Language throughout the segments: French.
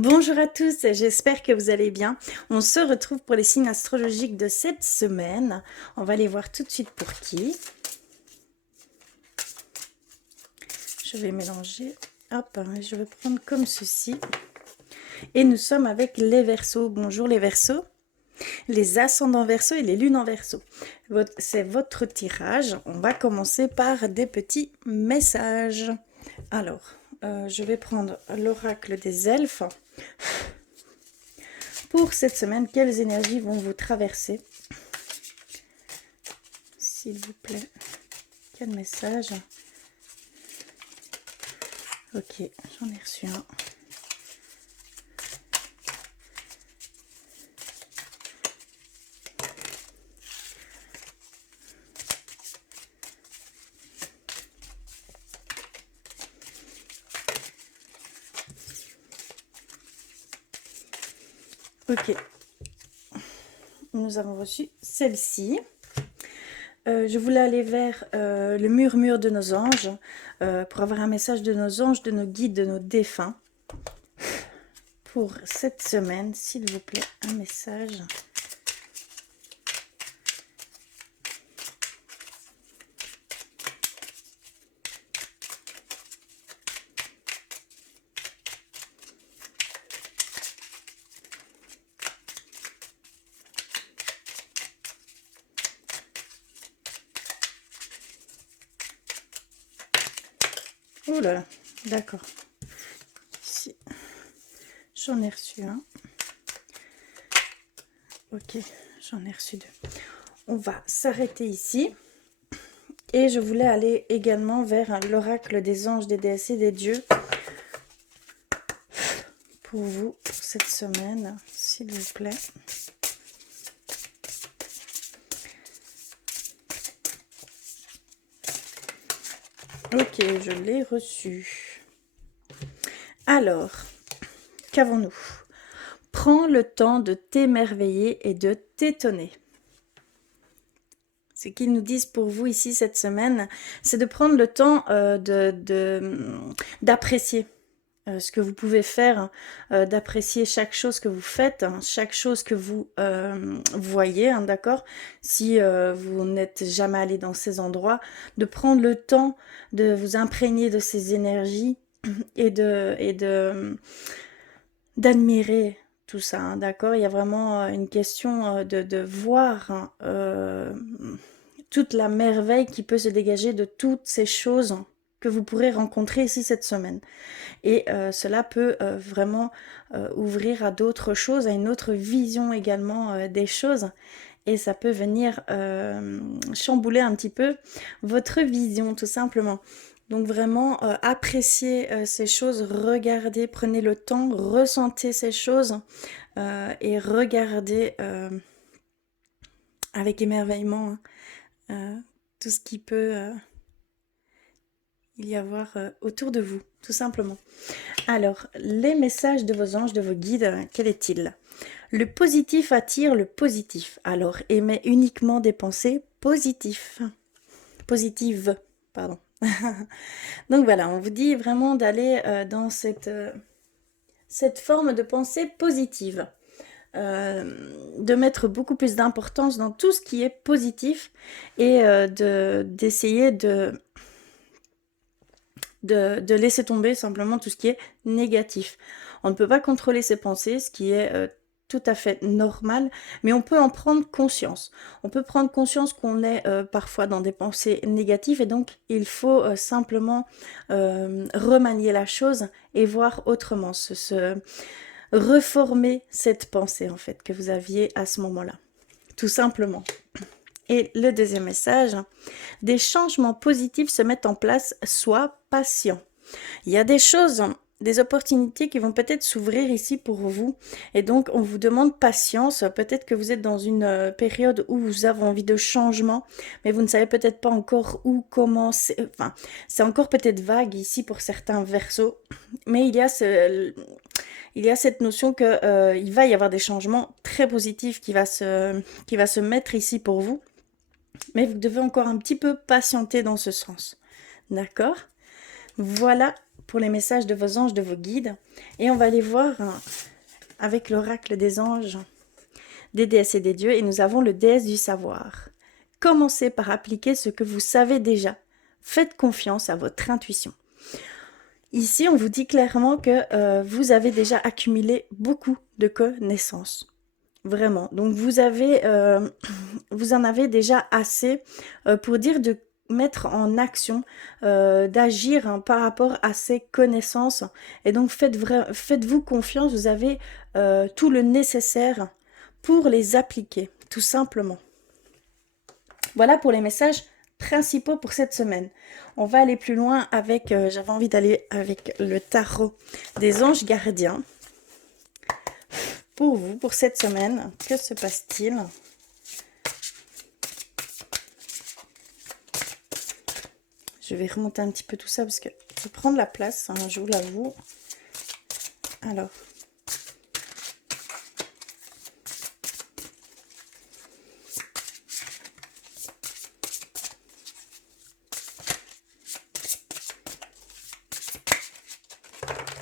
Bonjour à tous, j'espère que vous allez bien. On se retrouve pour les signes astrologiques de cette semaine. On va les voir tout de suite pour qui. Je vais mélanger. Hop, je vais prendre comme ceci. Et nous sommes avec les Verseaux. Bonjour les Verseaux. Les ascendants Verseaux et les lunes en Verseau. C'est votre tirage. On va commencer par des petits messages. Alors, je vais prendre l'oracle des elfes. Pour cette semaine, quelles énergies vont vous traverser? S'il vous plaît. Quel message? Ok, j'en ai reçu un. Ok, nous avons reçu celle-ci. Je voulais aller vers le murmure de nos anges pour avoir un message de nos anges, de nos guides, de nos défunts. Pour cette semaine, s'il vous plaît, un message. Oh là là, d'accord. Ici, j'en ai reçu un. Ok, j'en ai reçu deux. On va s'arrêter ici. Et je voulais aller également vers l'oracle des anges, des déesses et des dieux. Pour vous, pour cette semaine, s'il vous plaît. Ok, je l'ai reçu. Alors, qu'avons-nous? Prends le temps de t'émerveiller et de t'étonner. Ce qu'ils nous disent pour vous ici cette semaine, c'est de prendre le temps d'apprécier ce que vous pouvez faire, d'apprécier chaque chose que vous faites, chaque chose que vous voyez, d'accord? Si vous n'êtes jamais allé dans ces endroits, de prendre le temps de vous imprégner de ces énergies et d'admirer tout ça, d'accord? Il y a vraiment une question de voir toute la merveille qui peut se dégager de toutes ces choses que vous pourrez rencontrer ici cette semaine. Et cela peut vraiment ouvrir à d'autres choses, à une autre vision également des choses. Et ça peut venir chambouler un petit peu votre vision, tout simplement. Donc vraiment, appréciez ces choses, regardez, prenez le temps, ressentez ces choses et regardez avec émerveillement tout ce qui peut y avoir autour de vous, tout simplement. Alors, les messages de vos anges, de vos guides, quel est-il? Le positif attire le positif. Alors, aimez uniquement des pensées positives. Positives, pardon. Donc voilà, on vous dit vraiment d'aller dans cette forme de pensée positive. De mettre beaucoup plus d'importance dans tout ce qui est positif et d'essayer de laisser tomber simplement tout ce qui est négatif. On ne peut pas contrôler ses pensées, ce qui est tout à fait normal, mais on peut en prendre conscience. On peut prendre conscience qu'on est parfois dans des pensées négatives et donc il faut simplement remanier la chose et voir autrement, reformer cette pensée en fait que vous aviez à ce moment-là, tout simplement. Et le deuxième message, des changements positifs se mettent en place, sois patient. Il y a des choses, des opportunités qui vont peut-être s'ouvrir ici pour vous. Et donc, on vous demande patience. Peut-être que vous êtes dans une période où vous avez envie de changement, mais vous ne savez peut-être pas encore où commencer. Enfin, c'est encore peut-être vague ici pour certains versos. Mais il y a cette notion que il va y avoir des changements très positifs qui va se mettre ici pour vous. Mais vous devez encore un petit peu patienter dans ce sens. D'accord? Voilà pour les messages de vos anges, de vos guides. Et on va aller voir avec l'oracle des anges, des déesses et des dieux. Et nous avons le déesse du savoir. Commencez par appliquer ce que vous savez déjà. Faites confiance à votre intuition. Ici, on vous dit clairement que vous avez déjà accumulé beaucoup de connaissances. Vraiment. Donc, vous en avez déjà assez pour dire de mettre en action, d'agir par rapport à ces connaissances. Et donc, faites-vous confiance. Vous avez tout le nécessaire pour les appliquer, tout simplement. Voilà pour les messages principaux pour cette semaine. On va aller plus loin avec, j'avais envie d'aller avec le tarot des anges gardiens. Pour vous, pour cette semaine, que se passe-t-il? Je vais remonter un petit peu tout ça parce que ça prend de la place, hein, je vous l'avoue. Alors.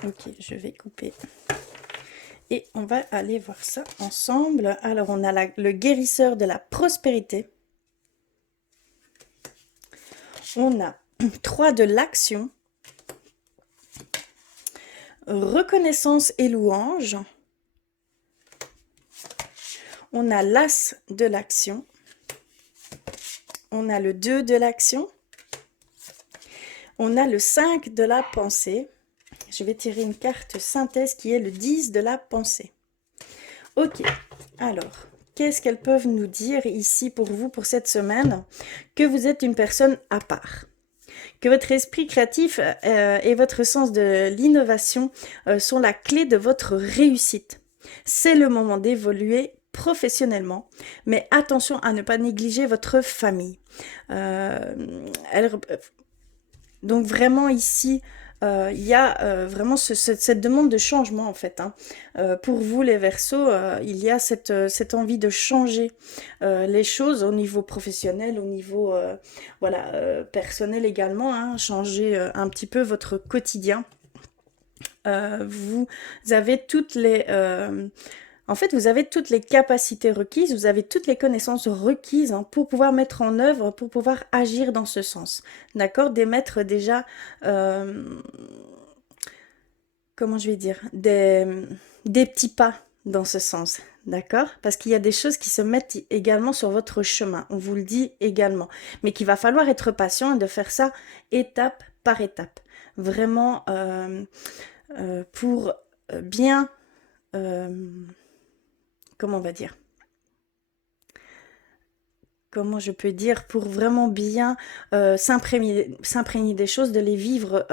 Ok, je vais couper. Et on va aller voir ça ensemble. Alors, on a le guérisseur de la prospérité. On a 3 de l'action. Reconnaissance et louange. On a l'as de l'action. On a le 2 de l'action. On a le 5 de la pensée. Je vais tirer une carte synthèse qui est le 10 de la pensée. Ok, alors, qu'est-ce qu'elles peuvent nous dire ici pour vous, pour cette semaine? Que vous êtes une personne à part. Que votre esprit créatif et votre sens de l'innovation sont la clé de votre réussite. C'est le moment d'évoluer professionnellement, mais attention à ne pas négliger votre famille. Donc vraiment ici, il y a vraiment cette demande de changement en fait. Hein. Pour vous les Verseaux, il y a cette envie de changer les choses au niveau professionnel, au niveau voilà, personnel également, hein, changer un petit peu votre quotidien. Vous avez toutes les... en fait, vous avez toutes les capacités requises, vous avez toutes les connaissances requises hein, pour pouvoir mettre en œuvre, pour pouvoir agir dans ce sens. D'accord? D'émettre déjà, comment je vais dire, des petits pas dans ce sens. D'accord? Parce qu'il y a des choses qui se mettent également sur votre chemin. On vous le dit également. Mais qu'il va falloir être patient et de faire ça étape par étape. Vraiment pour bien... comment on va dire? Comment je peux dire, pour vraiment bien s'imprégner des choses, de les vivre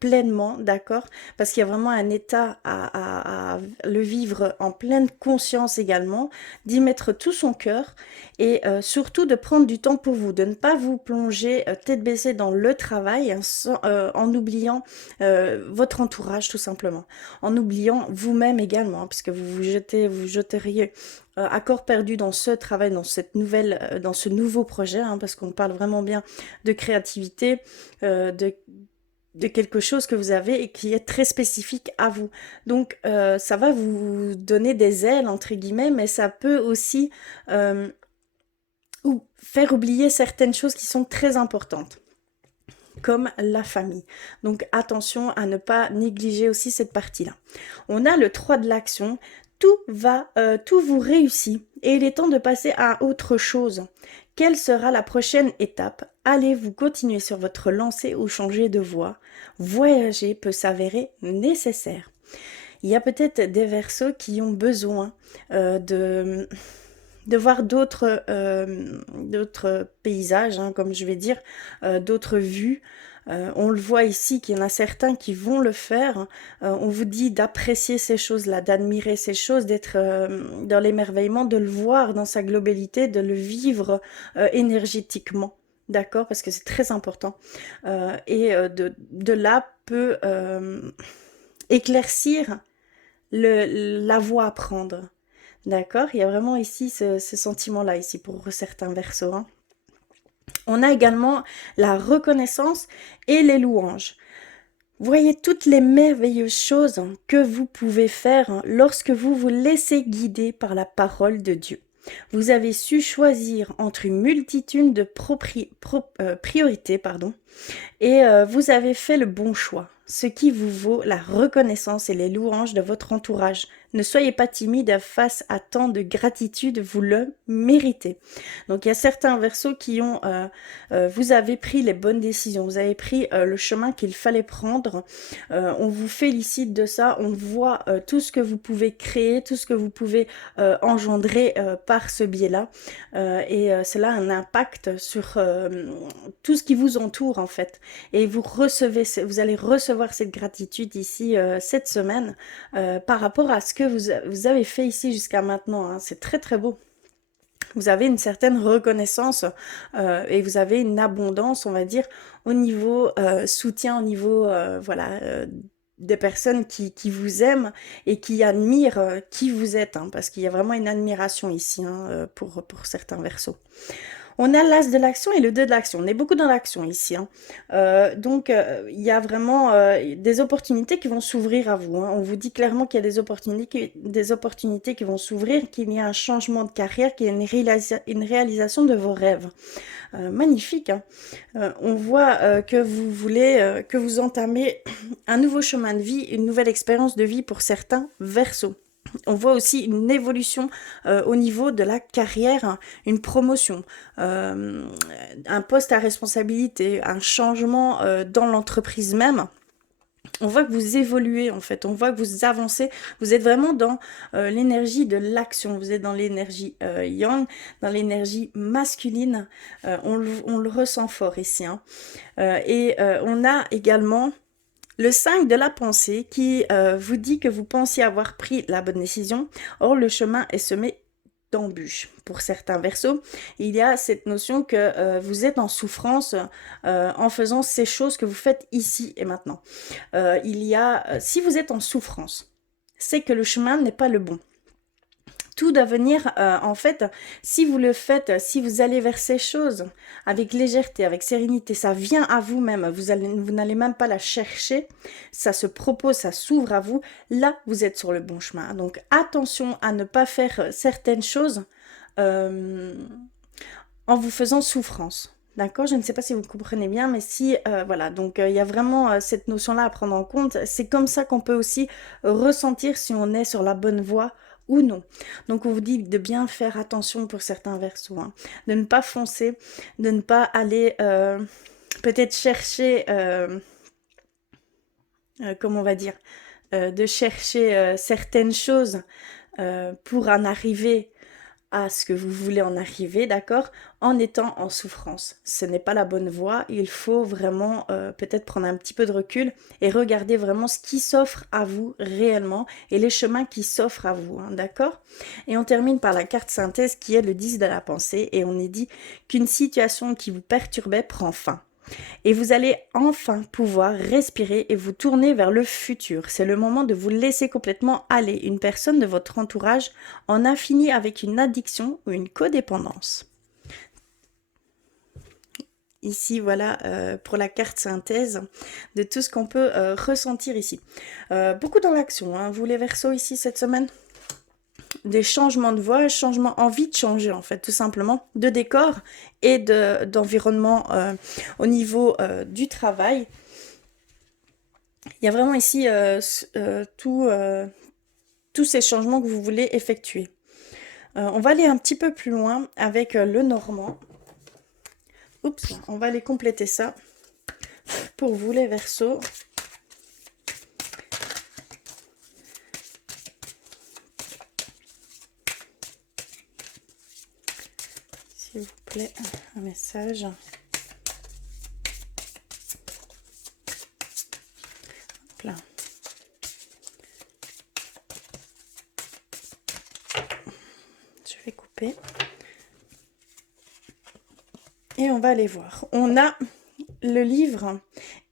pleinement, d'accord? Parce qu'il y a vraiment un état à le vivre en pleine conscience également, d'y mettre tout son cœur et surtout de prendre du temps pour vous, de ne pas vous plonger tête baissée dans le travail hein, en oubliant votre entourage tout simplement, en oubliant vous-même également, puisque vous jeteriez à corps perdu dans ce travail, dans ce nouveau projet, hein, parce qu'on parle vraiment bien de créativité, de quelque chose que vous avez et qui est très spécifique à vous. Donc, ça va vous donner des ailes, entre guillemets, mais ça peut aussi faire oublier certaines choses qui sont très importantes, comme la famille. Donc, attention à ne pas négliger aussi cette partie-là. On a le 3 de l'action. Tout vous réussit et il est temps de passer à autre chose. Quelle sera la prochaine étape? Allez-vous continuer sur votre lancée ou changer de voie? Voyager peut s'avérer nécessaire. Il y a peut-être des Verseaux qui ont besoin de voir d'autres paysages, hein, comme je vais dire, d'autres vues. On le voit ici qu'il y en a certains qui vont le faire. On vous dit d'apprécier ces choses-là, d'admirer ces choses, d'être dans l'émerveillement, de le voir dans sa globalité, de le vivre énergétiquement. D'accord? Parce que c'est très important. Et de là peut éclaircir la voie à prendre. D'accord? Il y a vraiment ici ce sentiment-là, ici, pour certains Verseaux. Hein. On a également la reconnaissance et les louanges. Voyez toutes les merveilleuses choses que vous pouvez faire lorsque vous vous laissez guider par la parole de Dieu. Vous avez su choisir entre une multitude de priorités, et vous avez fait le bon choix, ce qui vous vaut la reconnaissance et les louanges de votre entourage. Ne soyez pas timide face à tant de gratitude, vous le méritez. Donc il y a certains versos qui ont, vous avez pris les bonnes décisions, vous avez pris le chemin qu'il fallait prendre. On vous félicite de ça, on voit tout ce que vous pouvez créer, tout ce que vous pouvez engendrer par ce biais-là. Et cela a un impact sur tout ce qui vous entoure en fait. Et vous allez recevoir cette gratitude ici cette semaine par rapport à ce que vous avez fait ici jusqu'à maintenant. Hein. C'est très très beau. Vous avez une certaine reconnaissance et vous avez une abondance, on va dire, au niveau soutien, au niveau des personnes qui vous aiment et qui admirent qui vous êtes, hein, parce qu'il y a vraiment une admiration ici hein, pour certains versos. On a l'as de l'action et le 2 de l'action. On est beaucoup dans l'action ici. Hein. Donc, il y a vraiment des opportunités qui vont s'ouvrir à vous. Hein. On vous dit clairement qu'il y a des opportunités qui vont s'ouvrir, qu'il y a un changement de carrière, qu'il y a une réalisation de vos rêves. Magnifique. Hein. On voit que vous voulez, que vous entamez un nouveau chemin de vie, une nouvelle expérience de vie pour certains versos. On voit aussi une évolution au niveau de la carrière, une promotion, un poste à responsabilité, un changement dans l'entreprise même. On voit que vous évoluez en fait, on voit que vous avancez, vous êtes vraiment dans l'énergie de l'action, vous êtes dans l'énergie yang, dans l'énergie masculine, on le ressent fort ici. Hein. On a également le 5 de la pensée qui vous dit que vous pensiez avoir pris la bonne décision, or le chemin est semé d'embûches. Pour certains versos, il y a cette notion que vous êtes en souffrance en faisant ces choses que vous faites ici et maintenant. Si vous êtes en souffrance, c'est que le chemin n'est pas le bon. Tout doit venir, en fait, si vous le faites, si vous allez vers ces choses avec légèreté, avec sérénité, ça vient à vous-même, vous n'allez même pas la chercher, ça se propose, ça s'ouvre à vous, là, vous êtes sur le bon chemin. Donc, attention à ne pas faire certaines choses en vous faisant souffrance. D'accord, je ne sais pas si vous comprenez bien, mais si, voilà, donc il y a vraiment cette notion-là à prendre en compte. C'est comme ça qu'on peut aussi ressentir si on est sur la bonne voie ou non. Donc on vous dit de bien faire attention pour certains versos, hein, de ne pas foncer, de ne pas aller peut-être chercher, comment on va dire, de chercher certaines choses pour en arriver à ce que vous voulez en arriver, d'accord, en étant en souffrance. Ce n'est pas la bonne voie, il faut vraiment peut-être prendre un petit peu de recul et regarder vraiment ce qui s'offre à vous réellement et les chemins qui s'offrent à vous, hein, d'accord. Et on termine par la carte synthèse qui est le 10 de la pensée et on est dit qu'une situation qui vous perturbait prend fin. Et vous allez enfin pouvoir respirer et vous tourner vers le futur. C'est le moment de vous laisser complètement aller. Une personne de votre entourage en a fini avec une addiction ou une codépendance. Ici, voilà, pour la carte synthèse de tout ce qu'on peut ressentir ici. Beaucoup dans l'action, hein, vous les Verseaux ici cette semaine. Des changements de voie, envie de changer en fait, tout simplement, de décor et d'environnement au niveau du travail. Il y a vraiment ici tous ces changements que vous voulez effectuer. On va aller un petit peu plus loin avec le normand. Oups, on va aller compléter ça pour vous les Verseaux. S'il vous plaît, un message. Hop là. Je vais couper. Et on va aller voir. On a le livre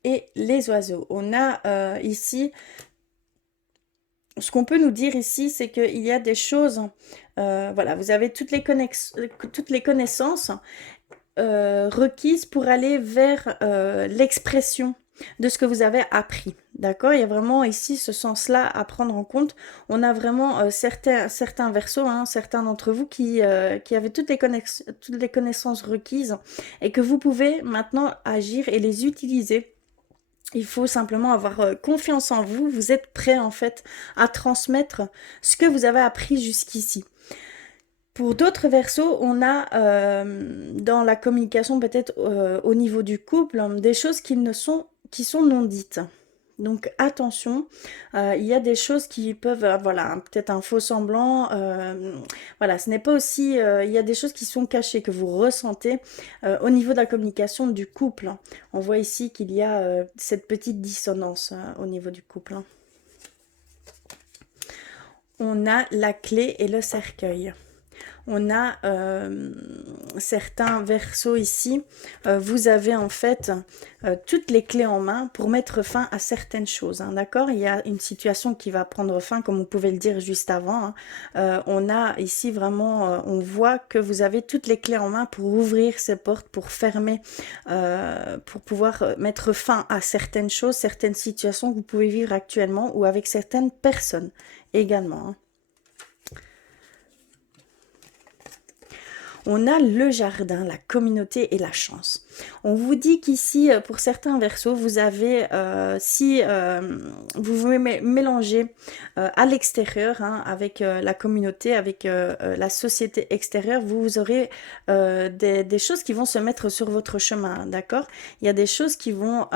et les oiseaux. On a ici... Ce qu'on peut nous dire ici, c'est qu'il y a des choses, voilà, vous avez toutes les connaissances requises pour aller vers l'expression de ce que vous avez appris. D'accord? Il y a vraiment ici ce sens-là à prendre en compte. On a vraiment certains versos, hein, certains d'entre vous qui avaient toutes les connaissances requises et que vous pouvez maintenant agir et les utiliser. Il faut simplement avoir confiance en vous. Vous êtes prêt en fait à transmettre ce que vous avez appris jusqu'ici. Pour d'autres versos, on a dans la communication peut-être au niveau du couple des choses qui sont non dites. Donc attention, il y a des choses qui peuvent, voilà, peut-être un faux semblant, voilà, ce n'est pas aussi, il y a des choses qui sont cachées, que vous ressentez au niveau de la communication du couple. On voit ici qu'il y a cette petite dissonance au niveau du couple. On a la clé et le cercueil. On a certains versos ici. Vous avez en fait toutes les clés en main pour mettre fin à certaines choses. Hein, d'accord? Il y a une situation qui va prendre fin, comme vous pouvez le dire juste avant. Hein. On a ici vraiment, on voit que vous avez toutes les clés en main pour ouvrir ces portes, pour fermer, pour pouvoir mettre fin à certaines choses, certaines situations que vous pouvez vivre actuellement ou avec certaines personnes également. Hein. On a le jardin, la communauté et la chance. On vous dit qu'ici, pour certains versos, vous avez, si vous vous mélangez à l'extérieur, hein, avec la communauté, avec la société extérieure, vous aurez des choses qui vont se mettre sur votre chemin, d'accord? Il y a des choses qui vont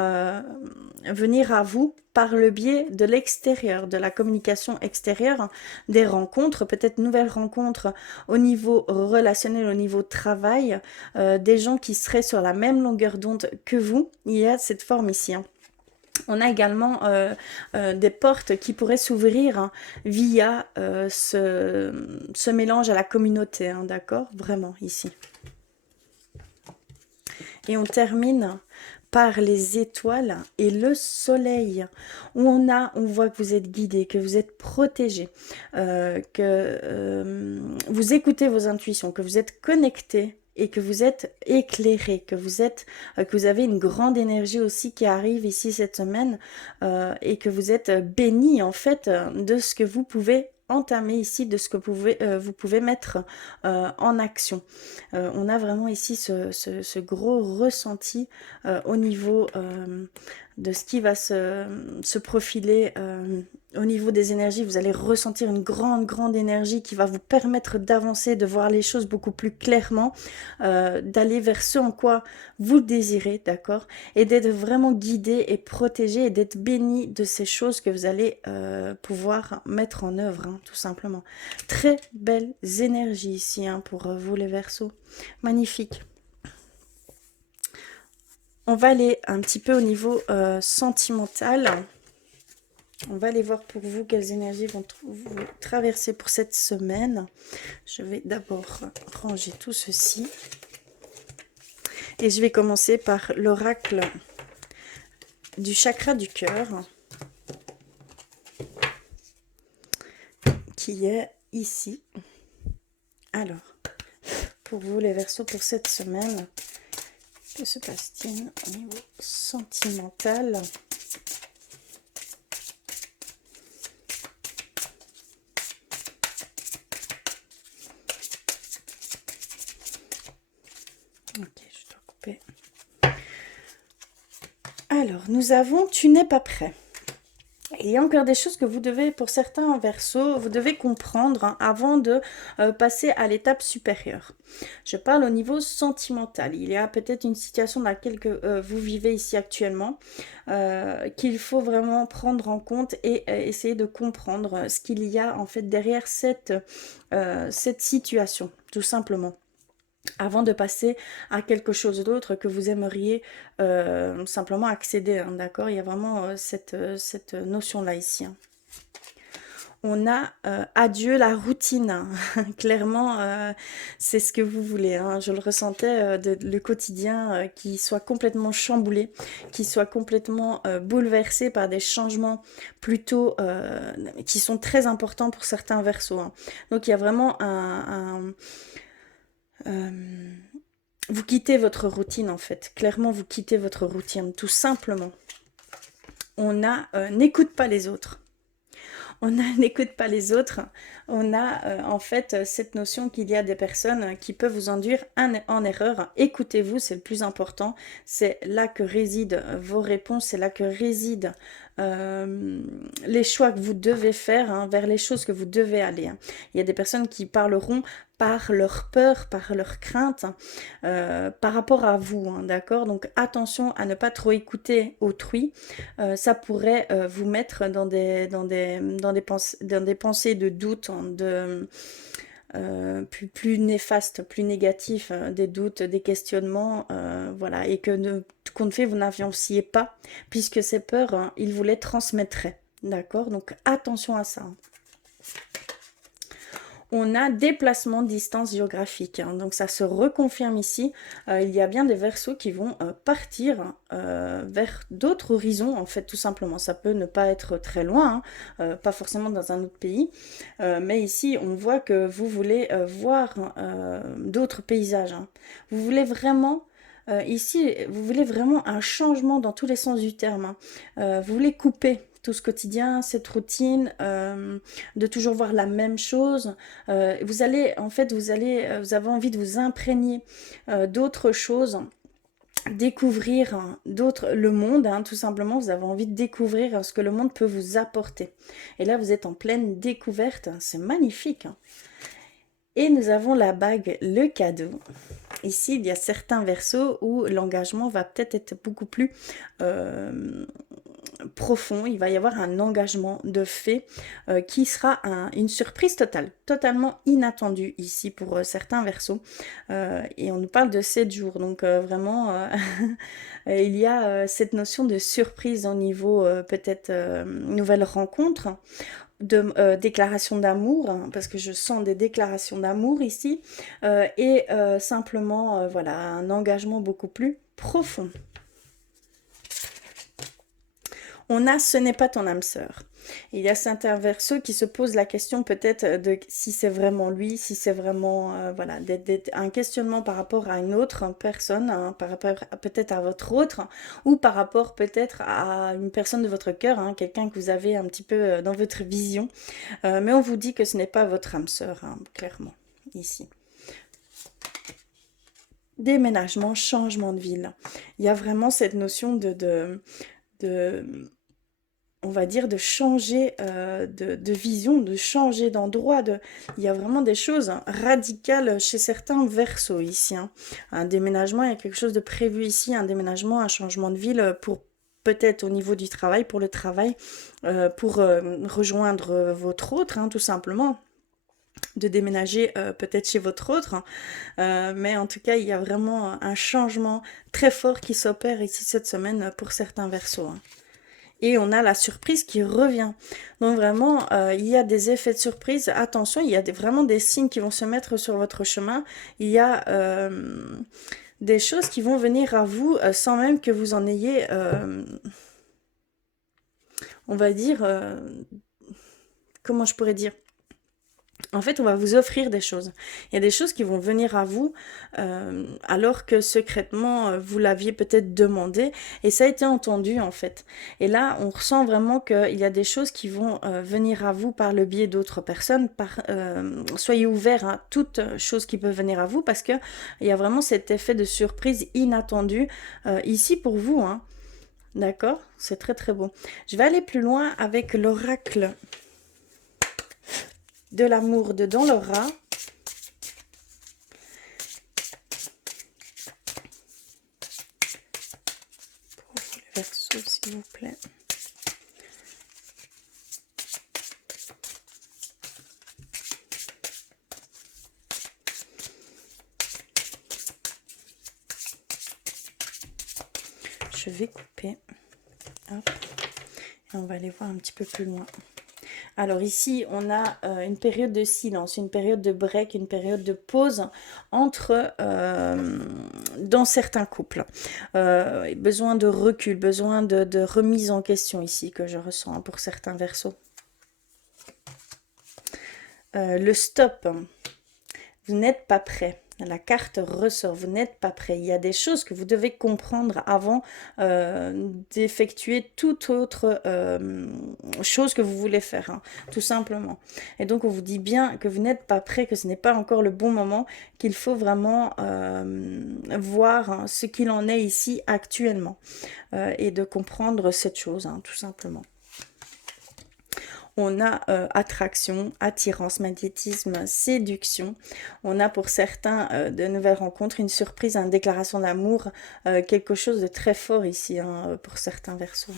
venir à vous par le biais de l'extérieur, de la communication extérieure, des rencontres, peut-être nouvelles rencontres au niveau relationnel, au niveau travail, des gens qui seraient sur la même longueur d'onde que vous. Il y a cette forme ici. Hein. On a également des portes qui pourraient s'ouvrir hein, via ce mélange à la communauté, hein, d'accord? Vraiment, ici. Et on termine par les étoiles et le soleil, où on voit que vous êtes guidé, que vous êtes protégé, que vous écoutez vos intuitions, que vous êtes connecté et que vous êtes éclairé, que vous avez une grande énergie aussi qui arrive ici cette semaine et que vous êtes béni en fait de ce que vous pouvez entamer ici, de ce que vous pouvez mettre en action. On a vraiment ici ce gros ressenti au niveau de ce qui va se profiler au niveau des énergies. Vous allez ressentir une grande énergie qui va vous permettre d'avancer, de voir les choses beaucoup plus clairement, d'aller vers ce en quoi vous désirez, d'accord? Et d'être vraiment guidé et protégé et d'être béni de ces choses que vous allez pouvoir mettre en œuvre, hein, tout simplement. Très belles énergies ici hein, pour vous les Verseaux. Magnifique. On va aller un petit peu au niveau sentimental. On va aller voir pour vous quelles énergies vont vous traverser pour cette semaine. Je vais d'abord ranger tout ceci. Et je vais commencer par l'oracle du chakra du cœur, qui est ici. Alors, pour vous les Verseaux pour cette semaine, que se passe-t-il au niveau sentimental ? Ok, je dois couper. Alors, nous avons « Tu n'es pas prêt ». Il y a encore des choses que vous devez, pour certains Verseaux, vous devez comprendre hein, avant de passer à l'étape supérieure. Je parle au niveau sentimental. Il y a peut-être une situation dans laquelle vous vivez ici actuellement qu'il faut vraiment prendre en compte et essayer de comprendre ce qu'il y a en fait derrière cette situation, tout simplement. Avant de passer à quelque chose d'autre que vous aimeriez simplement accéder, hein, d'accord? Il y a vraiment cette notion-là ici. Hein. On a adieu la routine. Clairement, c'est ce que vous voulez. Hein. Je le ressentais, le quotidien qui soit complètement chamboulé, qui soit complètement bouleversé par des changements plutôt qui sont très importants pour certains Verseaux. Hein. Donc il y a vraiment vous quittez votre routine en fait. Clairement, vous quittez votre routine, tout simplement. on a n'écoute pas les autres. On a n'écoute pas les autres. On a en fait cette notion qu'il y a des personnes qui peuvent vous induire en erreur. Écoutez-vous, c'est le plus important. C'est là que résident vos réponses, c'est là que résident les choix que vous devez faire, hein, vers les choses que vous devez aller. Hein. Il y a des personnes qui parleront par leur peur, par leur crainte, par rapport à vous, hein, d'accord? Donc attention à ne pas trop écouter autrui, ça pourrait vous mettre dans des pensées de doute, hein, plus néfastes, plus négatifs, des doutes, des questionnements, voilà, et que compte fait vous n'avanciez pas, puisque ces peurs, hein, ils vous les transmettraient, d'accord? Donc attention à ça. On a déplacement de distance géographique, hein, donc ça se reconfirme ici. Il y a bien des Verseaux qui vont partir vers d'autres horizons, en fait, tout simplement. Ça peut ne pas être très loin, hein, pas forcément dans un autre pays, mais ici, on voit que vous voulez voir d'autres paysages. Hein. Vous voulez vraiment... ici, vous voulez vraiment un changement dans tous les sens du terme. Hein. Vous voulez couper tout ce quotidien, cette routine, de toujours voir la même chose. Vous allez, en fait, vous avez envie de vous imprégner d'autres choses, découvrir le monde, hein, tout simplement. Vous avez envie de découvrir ce que le monde peut vous apporter. Et là, vous êtes en pleine découverte. C'est magnifique. Hein. Et nous avons la bague, le cadeau. Ici, il y a certains Verseaux où l'engagement va peut-être être beaucoup plus profond. Il va y avoir un engagement de fait qui sera une surprise totale, totalement inattendue ici pour certains Verseaux. Et on nous parle de 7 jours, donc vraiment, il y a cette notion de surprise au niveau peut-être nouvelle rencontre. De déclaration d'amour, hein, parce que je sens des déclarations d'amour ici, et simplement, voilà, un engagement beaucoup plus profond. On a ce n'est pas ton âme sœur. Il y a certains Verseaux qui se posent la question peut-être de si c'est vraiment lui, si c'est vraiment voilà, un questionnement par rapport à une autre personne, hein, par rapport peut-être à votre autre, ou par rapport peut-être à une personne de votre cœur, hein, quelqu'un que vous avez un petit peu dans votre vision. Mais on vous dit que ce n'est pas votre âme sœur, hein, clairement, ici. Déménagement, changement de ville. Il y a vraiment cette notion de on va dire, de changer de vision, de changer d'endroit. Il y a vraiment des choses radicales chez certains Verseaux ici. Hein. Un déménagement, il y a quelque chose de prévu ici, un déménagement, un changement de ville pour peut-être au niveau du travail, pour le travail, pour rejoindre votre autre, hein, tout simplement. De déménager peut-être chez votre autre, hein. Mais en tout cas il y a vraiment un changement très fort qui s'opère ici cette semaine pour certains Verseaux. Hein. Et on a la surprise qui revient. Donc vraiment, il y a des effets de surprise. Attention, il y a vraiment des signes qui vont se mettre sur votre chemin. Il y a des choses qui vont venir à vous sans même que vous en ayez, on va dire, comment je pourrais dire? En fait, on va vous offrir des choses. Il y a des choses qui vont venir à vous alors que secrètement, vous l'aviez peut-être demandé et ça a été entendu en fait. Et là, on ressent vraiment qu'il y a des choses qui vont venir à vous par le biais d'autres personnes. Soyez ouverts à toute chose qui peut venir à vous parce qu'il y a vraiment cet effet de surprise inattendu ici pour vous. Hein. D'accord? C'est très très beau. Je vais aller plus loin avec l'oracle de l'amour de Dans l'aura. Pour vous les Verseaux, s'il vous plaît. Je vais couper. Hop. Et on va aller voir un petit peu plus loin. Alors ici, on a une période de silence, une période de break, une période de pause entre, dans certains couples. Besoin de recul, besoin de remise en question ici que je ressens pour certains Verseaux. Le stop. Vous n'êtes pas prêt. La carte ressort, vous n'êtes pas prêt. Il y a des choses que vous devez comprendre avant d'effectuer toute autre chose que vous voulez faire, hein, tout simplement. Et donc on vous dit bien que vous n'êtes pas prêt, que ce n'est pas encore le bon moment, qu'il faut vraiment voir hein, ce qu'il en est ici actuellement et de comprendre cette chose, hein, tout simplement. On a attraction, attirance, magnétisme, séduction. On a pour certains de nouvelles rencontres, une surprise, une déclaration d'amour, quelque chose de très fort ici hein, pour certains Verseaux.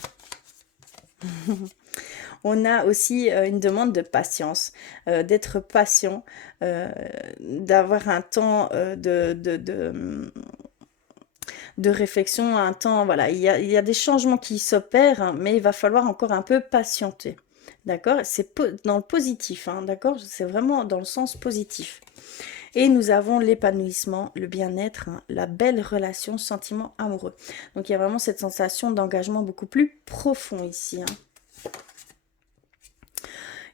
On a aussi une demande de patience, d'être patient, d'avoir un temps de réflexion, un temps, voilà, il y a des changements qui s'opèrent, hein, mais il va falloir encore un peu patienter. D'accord? C'est dans le positif, hein, d'accord? C'est vraiment dans le sens positif. Et nous avons l'épanouissement, le bien-être, hein, la belle relation, sentiment amoureux. Donc il y a vraiment cette sensation d'engagement beaucoup plus profond ici. Hein.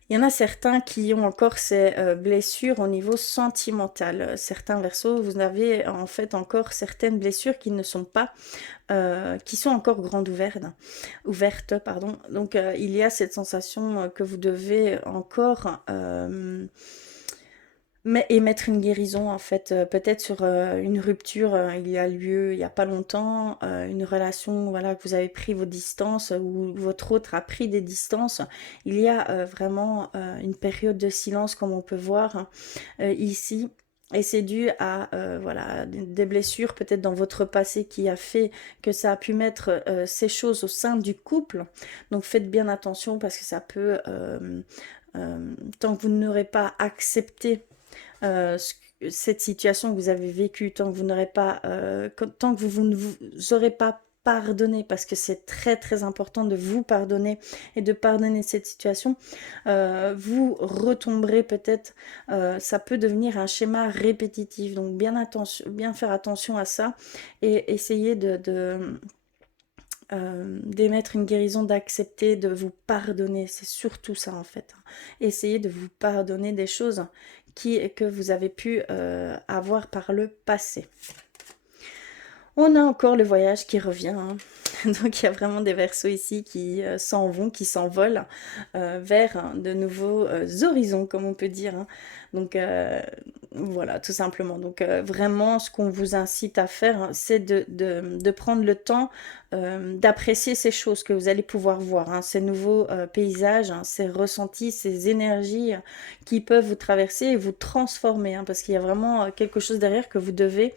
Il y en a certains qui ont encore ces blessures au niveau sentimental. Certains Verseaux, vous avez en fait encore certaines blessures qui ne sont pas, qui sont encore grandes ouvertes, pardon. Donc il y a cette sensation que vous devez encore émettre une guérison en fait, peut-être sur une rupture, il y a lieu il n'y a pas longtemps, une relation voilà que vous avez pris vos distances ou votre autre a pris des distances. Il y a vraiment une période de silence comme on peut voir ici. Et c'est dû à voilà, des blessures peut-être dans votre passé qui a fait que ça a pu mettre ces choses au sein du couple. Donc faites bien attention parce que ça peut, tant que vous n'aurez pas accepté cette situation que vous avez vécue, tant que vous n'aurez pas, tant que vous ne vous aurez pas pardonné, parce que c'est très très important de vous pardonner et de pardonner cette situation, vous retomberez peut-être, ça peut devenir un schéma répétitif, donc bien faire attention à ça et essayer d'émettre une guérison, d'accepter, de vous pardonner, c'est surtout ça en fait. Essayez de vous pardonner des choses que vous avez pu avoir par le passé. On a encore le voyage qui revient. Hein. Donc il y a vraiment des Verseaux ici qui s'en vont, qui s'envolent vers de nouveaux horizons, comme on peut dire. Hein. Donc voilà, tout simplement. Donc vraiment, ce qu'on vous incite à faire, hein, c'est de prendre le temps d'apprécier ces choses que vous allez pouvoir voir, hein, ces nouveaux paysages, hein, ces ressentis, ces énergies qui peuvent vous traverser et vous transformer, hein, parce qu'il y a vraiment quelque chose derrière que vous devez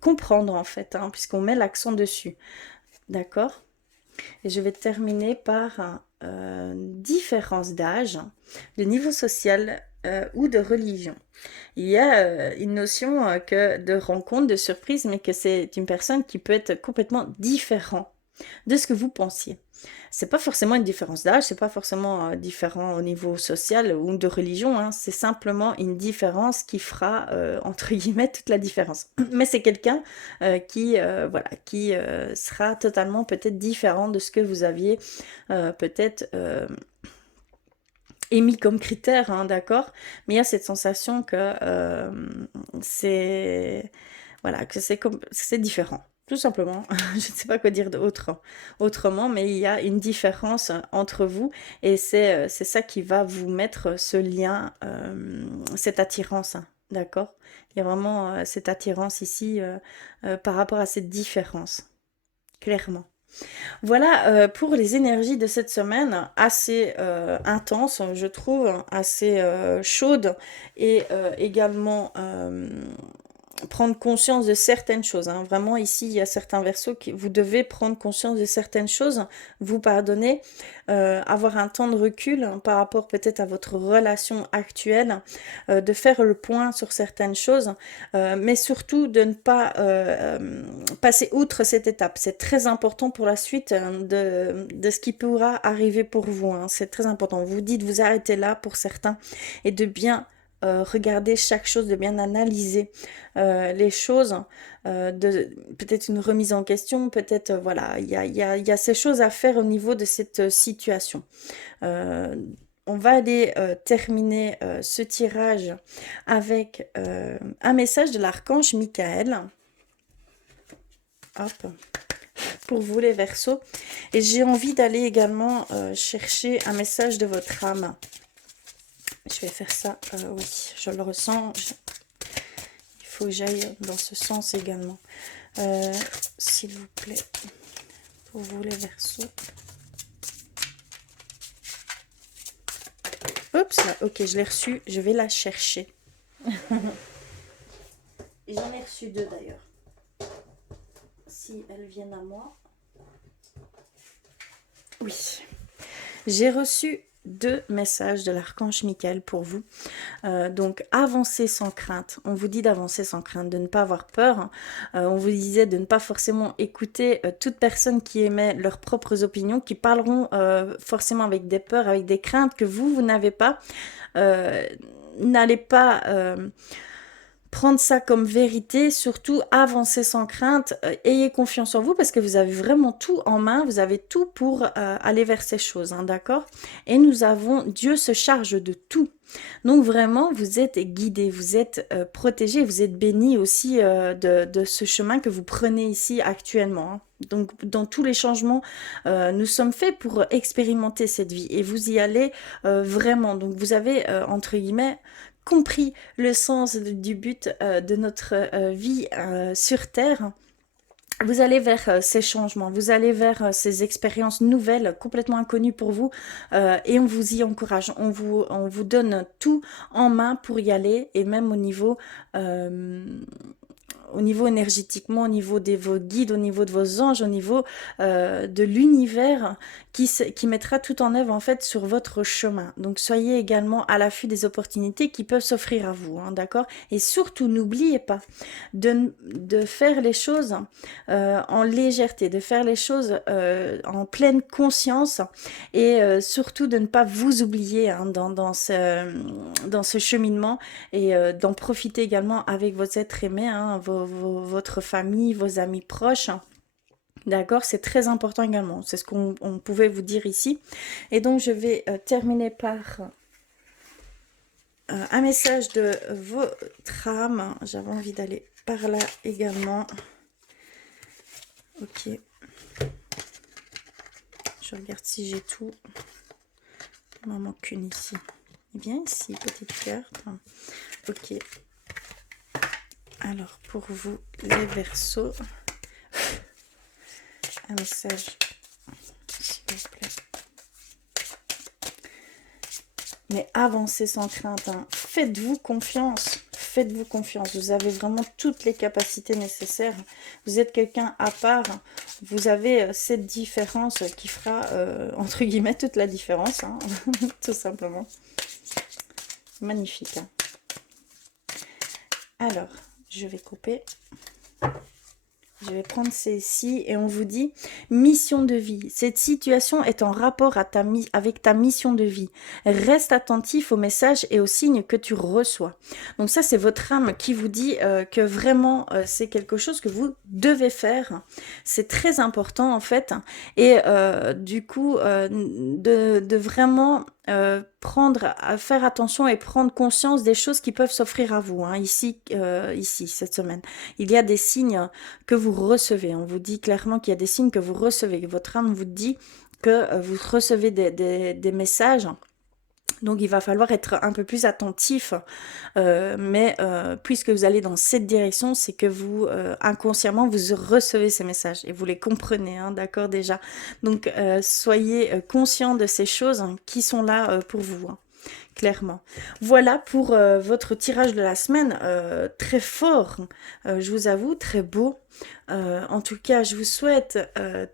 comprendre en fait, hein, puisqu'on met l'accent dessus. D'accord? Et je vais terminer par différence d'âge, de niveau social ou de religion. Il y a une notion que de rencontre, de surprise, mais que c'est une personne qui peut être complètement différent de ce que vous pensiez. C'est pas forcément une différence d'âge, c'est pas forcément différent au niveau social ou de religion, hein, c'est simplement une différence qui fera entre guillemets toute la différence. Mais c'est quelqu'un qui voilà, qui sera totalement peut-être différent de ce que vous aviez peut-être émis comme critère, hein, d'accord? Mais il y a cette sensation que c'est voilà, que c'est différent. Tout simplement, je ne sais pas quoi dire autrement, mais il y a une différence entre vous et c'est ça qui va vous mettre ce lien, cette attirance, hein, d'accord? Il y a vraiment cette attirance ici par rapport à cette différence, clairement. Voilà pour les énergies de cette semaine, assez intenses, je trouve, assez chaudes et également prendre conscience de certaines choses. Hein. Vraiment, ici, il y a certains Verseaux qui vous devez prendre conscience de certaines choses, vous pardonner, avoir un temps de recul hein, par rapport peut-être à votre relation actuelle, de faire le point sur certaines choses, mais surtout de ne pas passer outre cette étape. C'est très important pour la suite de ce qui pourra arriver pour vous. Hein. C'est très important. Vous dites, vous arrêtez là pour certains et de bien regarder chaque chose, de bien analyser les choses, de peut-être une remise en question, peut-être voilà, il y a ces choses à faire au niveau de cette situation. on va aller terminer ce tirage avec un message de l'archange Michael. Hop, pour vous les Verseaux. Et j'ai envie d'aller également chercher un message de votre âme. Je vais faire ça, oui, je le ressens. Il faut que j'aille dans ce sens également. S'il vous plaît, pour vous les Verseaux. Oups, là, ok, je l'ai reçu, je vais la chercher. J'en ai reçu 2 d'ailleurs. Si elles viennent à moi. Oui, j'ai reçu 2 messages de l'archange Michael pour vous. Donc, avancez sans crainte. On vous dit d'avancer sans crainte, de ne pas avoir peur. On vous disait de ne pas forcément écouter toute personne qui émet leurs propres opinions, qui parleront forcément avec des peurs, avec des craintes que vous n'avez pas. N'allez pas prendre ça comme vérité, surtout avancez sans crainte, ayez confiance en vous parce que vous avez vraiment tout en main, vous avez tout pour aller vers ces choses, hein, d'accord? Et nous avons, Dieu se charge de tout. Donc vraiment, vous êtes guidés, vous êtes protégés, vous êtes bénis aussi de ce chemin que vous prenez ici actuellement, hein. Donc dans tous les changements, nous sommes faits pour expérimenter cette vie et vous y allez vraiment. Donc vous avez, entre guillemets, compris le sens du but de notre vie sur Terre. Vous allez vers ces changements, vous allez vers ces expériences nouvelles, complètement inconnues pour vous, et on vous y encourage, on vous donne tout en main pour y aller, et même au niveau énergétiquement, au niveau de vos guides, au niveau de vos anges, au niveau de l'univers qui mettra tout en œuvre en fait sur votre chemin. Donc soyez également à l'affût des opportunités qui peuvent s'offrir à vous, hein, d'accord? Et surtout, n'oubliez pas de faire les choses en légèreté, de faire les choses en pleine conscience et surtout de ne pas vous oublier, hein, dans ce cheminement et d'en profiter également avec vos êtres aimés, hein, votre famille, vos amis proches. D'accord, c'est très important également. C'est ce qu'on pouvait vous dire ici. Et donc, je vais terminer par un message de votre âme. J'avais envie d'aller par là également. Ok. Je regarde si j'ai tout. Il m'en manque une ici. Eh bien, ici, petite carte. Ok. Alors, pour vous, les Verseaux, un message, s'il vous plaît. Mais avancez sans crainte, hein. Faites-vous confiance. Faites-vous confiance. Vous avez vraiment toutes les capacités nécessaires. Vous êtes quelqu'un à part. Vous avez cette différence qui fera, entre guillemets, toute la différence, hein. Tout simplement. Magnifique, hein. Alors, je vais couper. Je vais prendre celle-ci et on vous dit mission de vie. Cette situation est en rapport avec ta mission de vie. Reste attentif aux messages et aux signes que tu reçois. Donc ça, c'est votre âme qui vous dit que vraiment, c'est quelque chose que vous devez faire. C'est très important en fait. Et du coup, de vraiment faire attention et prendre conscience des choses qui peuvent s'offrir à vous, hein, ici, cette semaine. Il y a des signes que vous recevez. On vous dit clairement qu'il y a des signes que vous recevez. Votre âme vous dit que vous recevez des messages. Donc, il va falloir être un peu plus attentif. Mais puisque vous allez dans cette direction, c'est que vous, inconsciemment, vous recevez ces messages. Et vous les comprenez, hein, d'accord, déjà. Donc, soyez conscients de ces choses, hein, qui sont là pour vous, hein. Clairement. Voilà pour votre tirage de la semaine, très fort, je vous avoue, très beau. En tout cas, je vous souhaite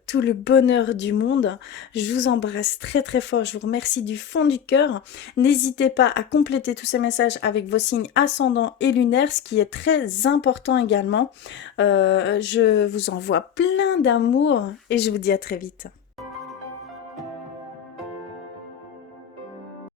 tout le bonheur du monde. Je vous embrasse très très fort, je vous remercie du fond du cœur. N'hésitez pas à compléter tous ces messages avec vos signes ascendants et lunaires, ce qui est très important également. Je vous envoie plein d'amour et je vous dis à très vite.